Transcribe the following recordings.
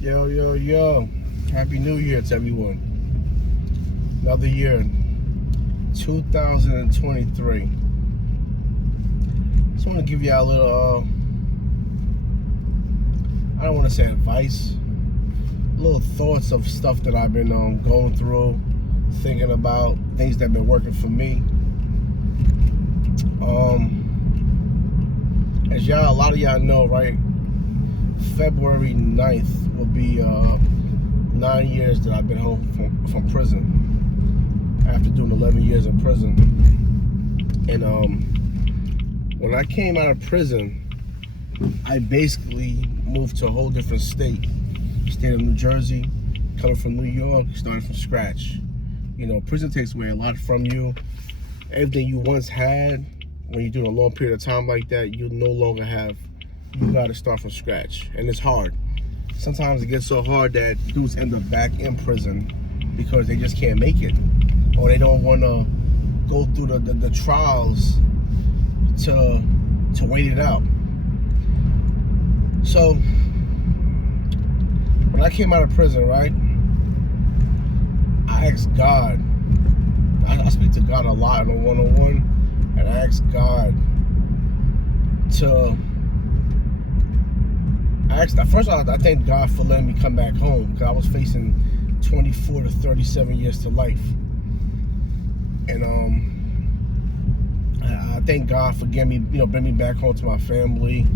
Yo, yo, yo. Happy New Year to everyone. Another year, 2023. Just want to give y'all a little, I don't want to say advice, little thoughts of stuff that I've been going through, thinking about, things that have been working for me. As y'all, a lot of y'all know, right? February 9th will be 9 years that I've been home from prison after doing 11 years in prison. And when I came out of prison, I basically moved to a whole different state of New Jersey, coming from New York, starting from scratch. You know, prison takes away a lot from you. Everything you once had, when you're doing a long period of time like that, you no longer have. You gotta start from scratch, and it's hard. Sometimes it gets so hard that dudes end up back in prison because they just can't make it, or they don't want to go through the trials to wait it out. So when I came out of prison, right, I asked God. I speak to God a lot in a one-on-one, and I asked God to. First of all, I thank God for letting me come back home, because I was facing 24 to 37 years to life. And I thank God for getting me, bringing me back home to my family,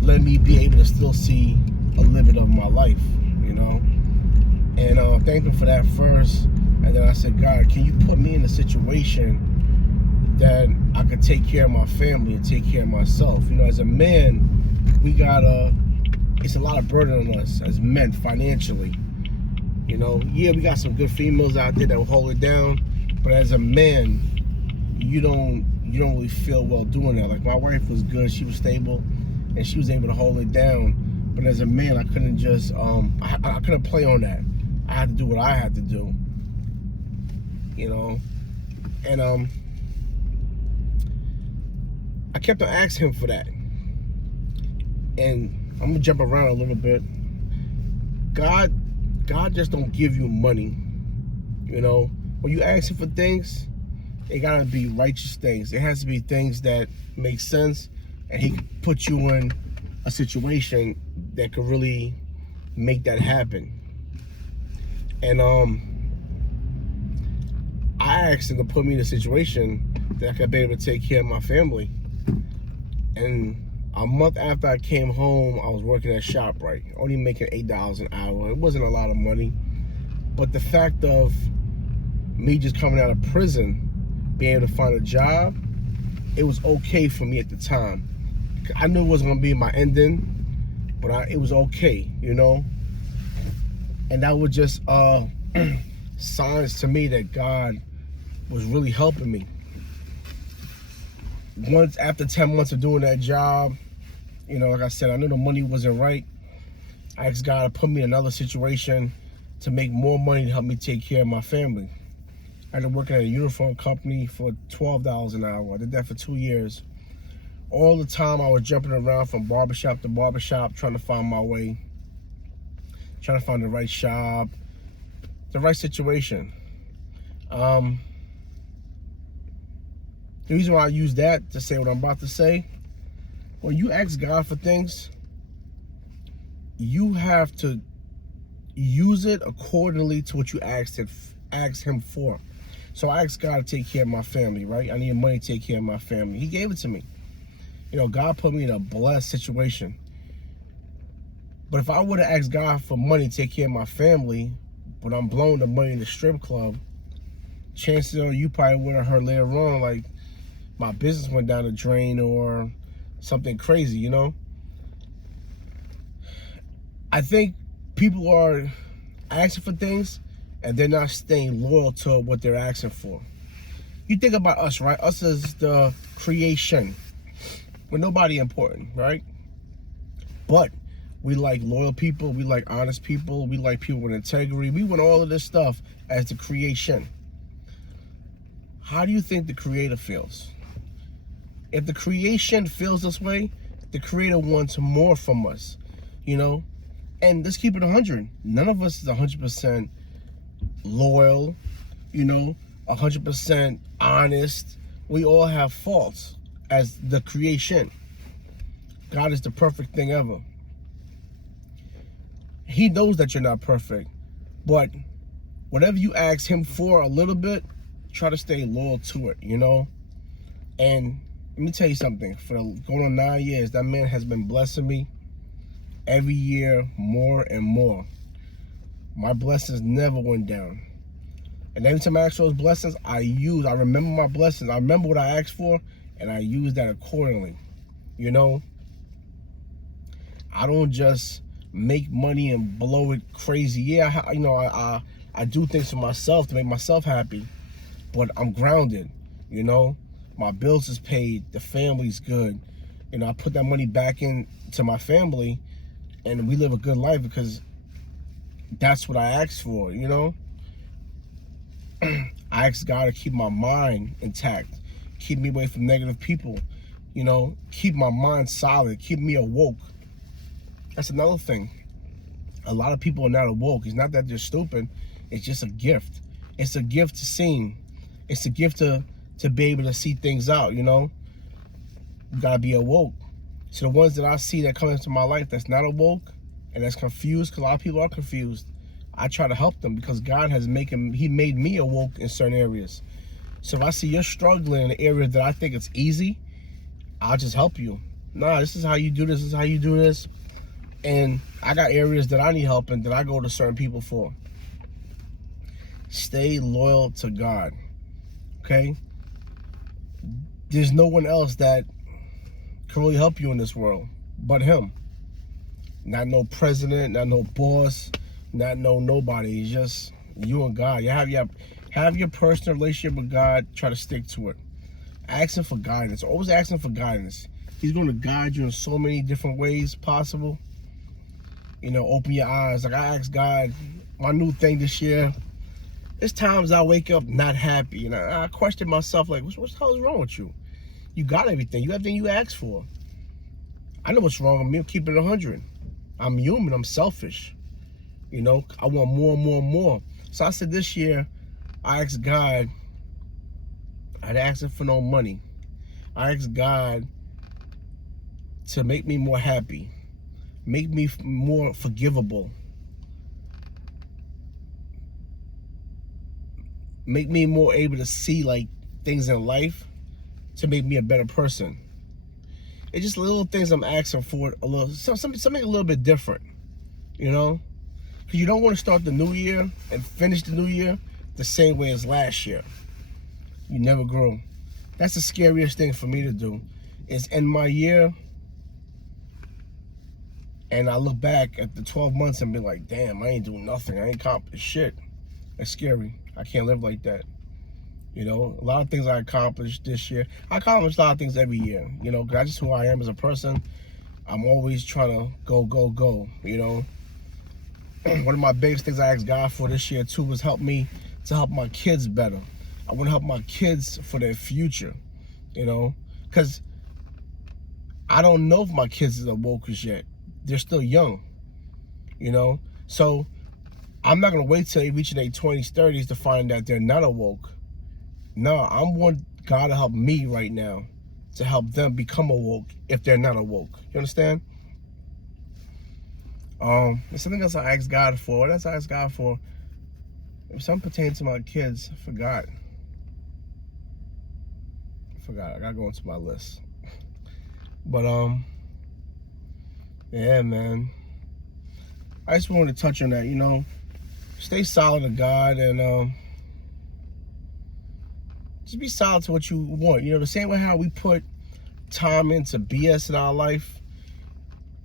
letting me be able to still see a little bit of my life, And thank Him for that first. And then I said, God, can you put me in a situation that I could take care of my family and take care of myself? As a man, it's a lot of burden on us as men financially. Yeah, we got some good females out there that will hold it down, but as a man, you don't really feel well doing that. Like, my wife was good, she was stable, and she was able to hold it down. But as a man, I couldn't just I couldn't play on that. I had to do what I had to do. And I kept on asking Him for that. And I'm gonna jump around a little bit. God just don't give you money. When you ask Him for things, it gotta be righteous things. It has to be things that make sense, and He can put you in a situation that could really make that happen. And I asked Him to put me in a situation that I could be able to take care of my family. And a month after I came home, I was working at ShopRite, only making $8 an hour. It wasn't a lot of money, but the fact of me just coming out of prison, being able to find a job, it was okay for me at the time. I knew it wasn't gonna be my ending, but it was okay, And that was just signs to me that God was really helping me. Once, after 10 months of doing that job, like I said, I knew the money wasn't right. I asked God to put me in another situation to make more money to help me take care of my family. I ended up working at a uniform company for $12 an hour. I did that for 2 years. All the time I was jumping around from barbershop to barbershop, trying to find my way, trying to find the right shop, the right situation. The reason why I use that to say what I'm about to say, when you ask God for things, you have to use it accordingly to what you asked Him for. So I asked God to take care of my family, right? I needed money to take care of my family. He gave it to me. God put me in a blessed situation. But if I would have asked God for money to take care of my family, but I'm blowing the money in the strip club, chances are you probably would have heard later on, like, my business went down the drain or something crazy, I think people are asking for things and they're not staying loyal to what they're asking for. You think about us, right? Us as the creation. We're nobody important, right? But we like loyal people, we like honest people, we like people with integrity. We want all of this stuff as the creation. How do you think the Creator feels? If the creation feels this way, the Creator wants more from us, And And let's keep it 100. None of us is 100% loyal, 100% honest. We all have faults as the creation. God is the perfect thing ever. He knows that you're not perfect, but whatever you ask him for a little bit, try to stay loyal to it, And let me tell you something. For going on 9 years, that man has been blessing me every year more and more. My blessings never went down. And every time I ask for those blessings, I remember my blessings. I remember what I asked for, and I use that accordingly. I don't just make money and blow it crazy. Yeah, I do things for myself to make myself happy, but I'm grounded. My bills is paid, the family's good. I put that money back into my family, and we live a good life because that's what I asked for. I asked God to keep my mind intact, keep me away from negative people, keep my mind solid, keep me awoke. That's another thing. A lot of people are not awoke. It's not that they're stupid. It's just a gift. It's a gift to seeing. It's a gift to be able to see things out, You gotta be awoke. So the ones that I see that come into my life that's not awoke and that's confused, because a lot of people are confused, I try to help them because God has He made me awoke in certain areas. So if I see you're struggling in an area that I think it's easy, I'll just help you. Nah, this is how you do this. This is how you do this. And I got areas that I need help in that I go to certain people for. Stay loyal to God, okay? There's no one else that can really help you in this world but him. Not no president, not no boss, not no nobody. It's just you and God. You have your personal relationship with God. Try to stick to it. Ask him for guidance. Always ask him for guidance. He's going to guide you in so many different ways possible. Open your eyes. Like I asked God, my new thing this year, there's times I wake up not happy. And I question myself, like, what the hell is wrong with you? You got everything. You have everything you asked for. I know what's wrong with me. I'm keeping it 100. I'm human. I'm selfish. I want more and more and more. So I said this year, I asked God, I'd ask him for no money. I asked God to make me more happy. Make me more forgivable. Make me more able to see things in life to make me a better person. It's just little things I'm asking for, something a little bit different, Because you don't want to start the new year and finish the new year the same way as last year. You never grow. That's the scariest thing for me to do, is end my year and I look back at the 12 months and be like, damn, I ain't doing nothing. I ain't accomplished shit. It's scary. I can't live like that. A lot of things I accomplished this year. I accomplish a lot of things every year, because that's just who I am as a person. I'm always trying to go, go, go, One of my biggest things I asked God for this year, too, was help my kids better. I want to help my kids for their future, because I don't know if my kids are woke as yet. They're still young, So I'm not going to wait till they reach their 20s, 30s to find out they're not awoke. No, I want God to help me right now to help them become awoke if they're not awoke. You understand? There's something else I asked God for. What else I asked God for? If something pertains to my kids, I forgot. I gotta go into my list. But yeah, man. I just wanted to touch on that. Stay solid to God and just be solid to what you want. The same way how we put time into BS in our life,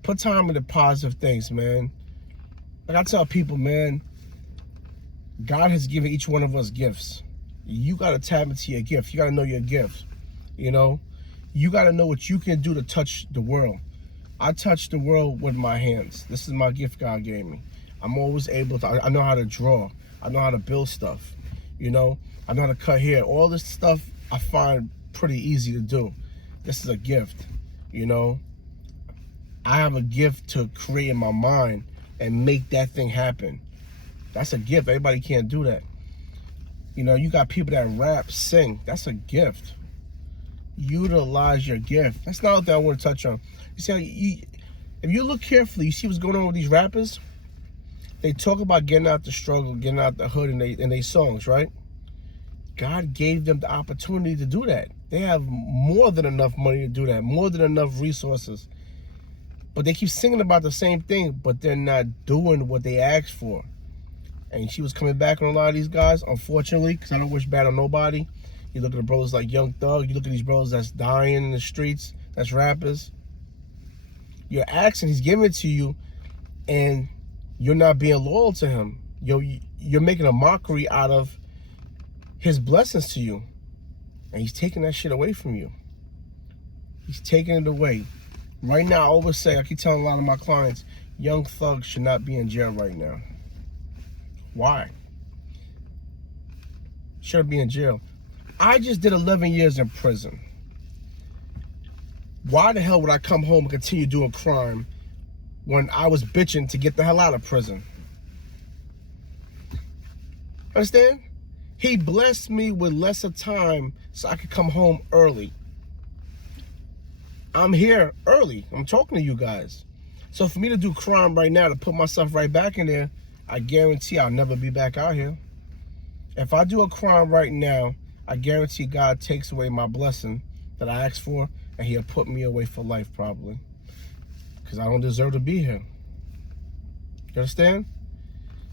put time into positive things, man. Like I tell people, man, God has given each one of us gifts. You got to tap into your gift. You got to know your gift. You got to know what you can do to touch the world. I touch the world with my hands. This is my gift God gave me. I'm always able to, I know how to draw. I know how to build stuff. I know how to cut hair. All this stuff I find pretty easy to do. This is a gift, I have a gift to create in my mind and make that thing happen. That's a gift. Everybody can't do that. You know, you got people that rap, sing. That's a gift. Utilize your gift. That's not what I want to touch on. You see how if you look carefully, you see what's going on with these rappers? They talk about getting out the struggle, getting out the hood in their songs, right? God gave them the opportunity to do that. They have more than enough money to do that, more than enough resources. But they keep singing about the same thing, but they're not doing what they asked for. And she was coming back on a lot of these guys, unfortunately, because I don't wish bad on nobody. You look at the brothers like Young Thug, you look at these brothers that's dying in the streets, that's rappers. You're asking, he's giving it to you, and you're not being loyal to him. You're making a mockery out of his blessings to you. And he's taking that shit away from you. He's taking it away. Right now, I always say, I keep telling a lot of my clients, Young Thug should not be in jail right now. Why? Should be in jail. I just did 11 years in prison. Why the hell would I come home and continue doing crime when I was bitching to get the hell out of prison? Understand? He blessed me with lesser time so I could come home early. I'm here early. I'm talking to you guys. So for me to do crime right now, to put myself right back in there, I guarantee I'll never be back out here. If I do a crime right now, I guarantee God takes away my blessing that I asked for, and he'll put me away for life probably. Because I don't deserve to be here. You understand?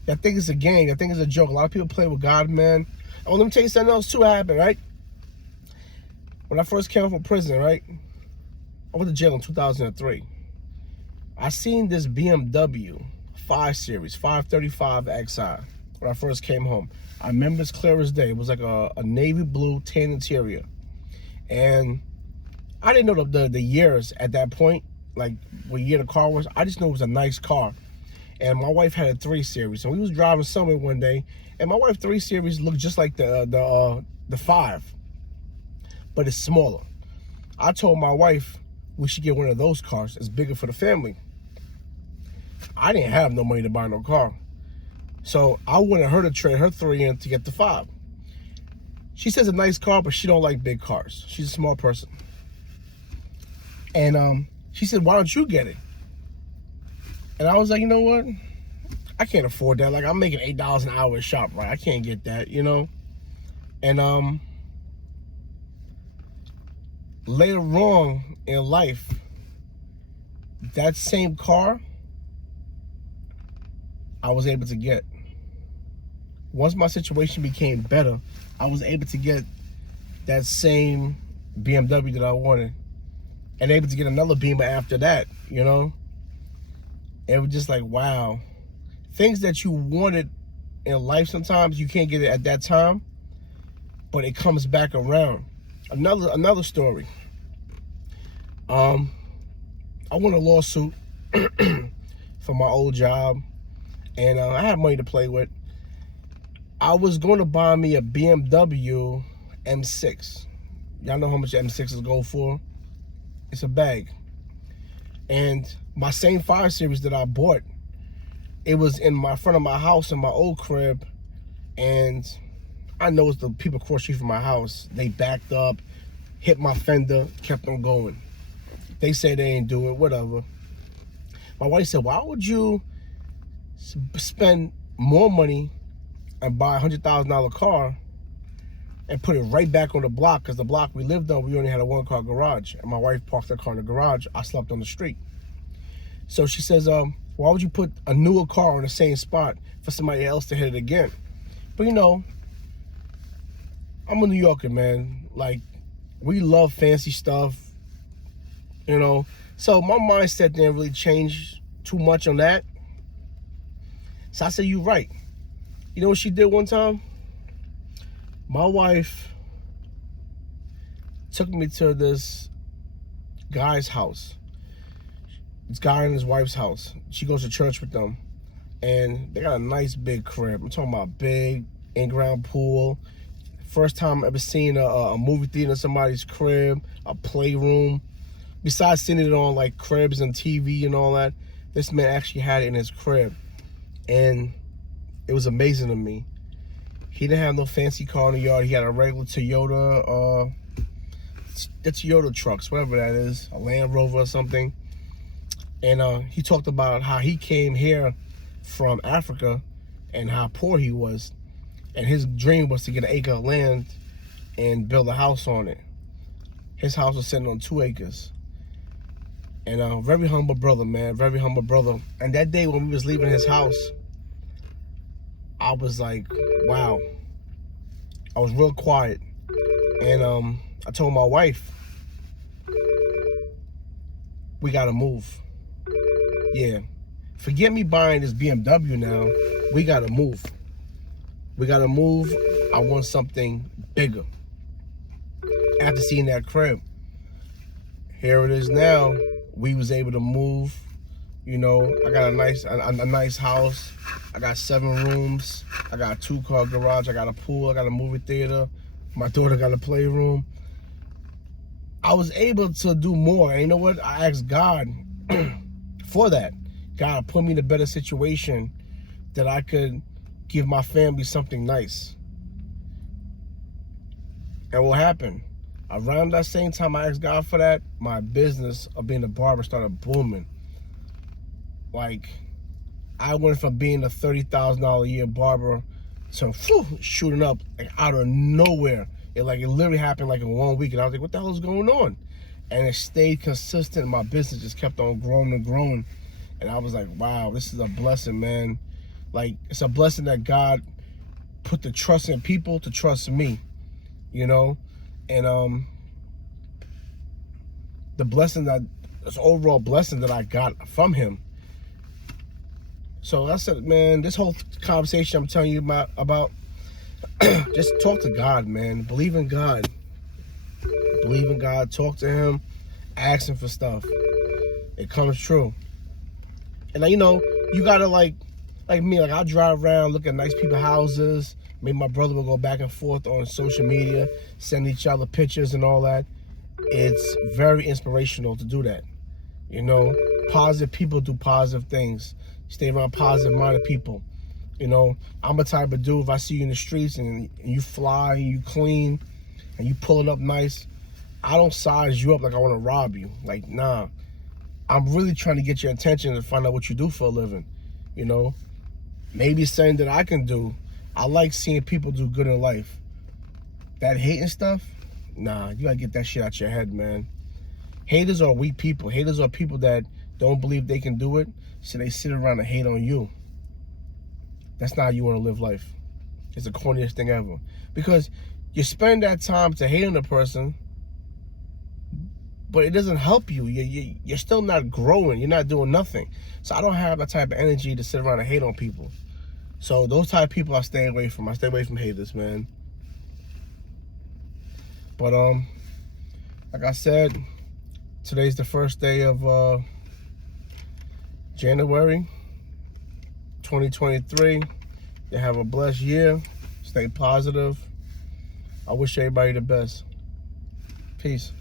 I think it's a game. I think it's a joke. A lot of people play with God, man. Oh, let me tell you something else too happened, right? When I first came from prison, right? I went to jail in 2003. I seen this BMW 5 Series, 535 XI, when I first came home. I remember as clear as day. It was like a navy blue tan interior. And I didn't know the years at that point, like what year the car was. I just knew it was a nice car. And my wife had a 3 Series. And we was driving somewhere one day, and my wife 3 Series looked just like the 5, but it's smaller. I told my wife we should get one of those cars. It's bigger for the family. I didn't have no money to buy no car. So I wanted her to trade her 3 in to get the 5. She says a nice car, but she don't like big cars. She's a small person. And she said, why don't you get it? And I was like, you know what? I can't afford that. Like, I'm making $8 an hour at shop, right? I can't get that, you know? And later on in life, that same car, I was able to get. Once my situation became better, I was able to get that same BMW that I wanted, and able to get another Beamer after that, you know? It was just like, wow. Things that you wanted in life, sometimes you can't get it at that time, but it comes back around. Another story. I won a lawsuit for my old job, and I had money to play with. I was going to buy me a BMW M6. Y'all know how much M6s go for? It's a bag. And my same 5 Series that I bought, it was in my front of my house in my old crib, and I know it's the people across the street from my house. They backed up, hit my fender, kept on going. They say they ain't do it, whatever. My wife said, why would you spend more money and buy a $100,000 car and put it right back on the block? Because the block we lived on, we only had a 1-car garage. And my wife parked her car in the garage. I slept on the street. So she says, why would you put a newer car on the same spot for somebody else to hit it again? But you know, I'm a New Yorker, man. Like, we love fancy stuff, you know. So my mindset didn't really change too much on that. So I said, you're right. You know what she did one time? My wife took me to this guy's house. This guy and his wife's house. She goes to church with them. And they got a nice big crib. I'm talking about big in-ground pool. First time I've ever seen a movie theater in somebody's crib, a playroom. Besides seeing it on like cribs and TV and all that, This man actually had it in his crib, and it was amazing to me. He didn't have no fancy car in the yard. He had a regular Toyota, the Toyota trucks, whatever that is, a Land Rover or something. And he talked about how he came here from Africa and how poor he was. And his dream was to get an acre of land and build a house on it. His house was sitting on 2 acres. And very humble brother, man, very humble brother. And that day when we was leaving his house, I was like, wow. I was real quiet. And I told my wife, we gotta move. Yeah. Forget me buying this BMW now. We gotta move. We gotta move. I want something bigger. After seeing that crib, here it is now. We was able to move. You know, I got a nice house. I got 7 rooms. I got a 2-car garage. I got a pool. I got a movie theater. My daughter got a playroom. I was able to do more. And you know what? I asked God for that. God put me in a better situation that I could give my family something nice. And what happened? Around that same time I asked God for that, my business of being a barber started booming. Like, I went from being a $30,000 a year barber to shooting up like out of nowhere. It literally happened like in 1 week, and I was like, what the hell is going on? And it stayed consistent. My business just kept on growing and growing. And I was like, wow, this is a blessing, man. Like, it's a blessing that God put the trust in people to trust me, you know? And the blessing this overall blessing that I got from him. So I said, man, this whole conversation I'm telling you about just talk to God, man. Believe in God. Believe in God. Talk to him. Ask him for stuff. It comes true. And you know, you gotta like me, I drive around, look at nice people's houses. Me and my brother will go back and forth on social media, send each other pictures and all that. It's very inspirational to do that. You know, positive people do positive things. Stay around positive-minded people. You know, I'm a type of dude, if I see you in the streets and you fly, and you clean, and you pulling up nice, I don't size you up like I want to rob you. Like, nah. I'm really trying to get your attention and find out what you do for a living. You know, maybe it's something that I can do. I like seeing people do good in life. That hating stuff, nah, you gotta get that shit out your head, man. Haters are weak people. Haters are people that don't believe they can do it, so they sit around and hate on you. That's not how you want to live life. It's the corniest thing ever. Because you spend that time to hate on a person, but it doesn't help you. You're still not growing. You're not doing nothing. So I don't have that type of energy to sit around and hate on people. So those type of people I stay away from. I stay away from haters, man. But like I said, today's the first day of January 2023. You have a blessed year. Stay positive. I wish everybody the best. Peace.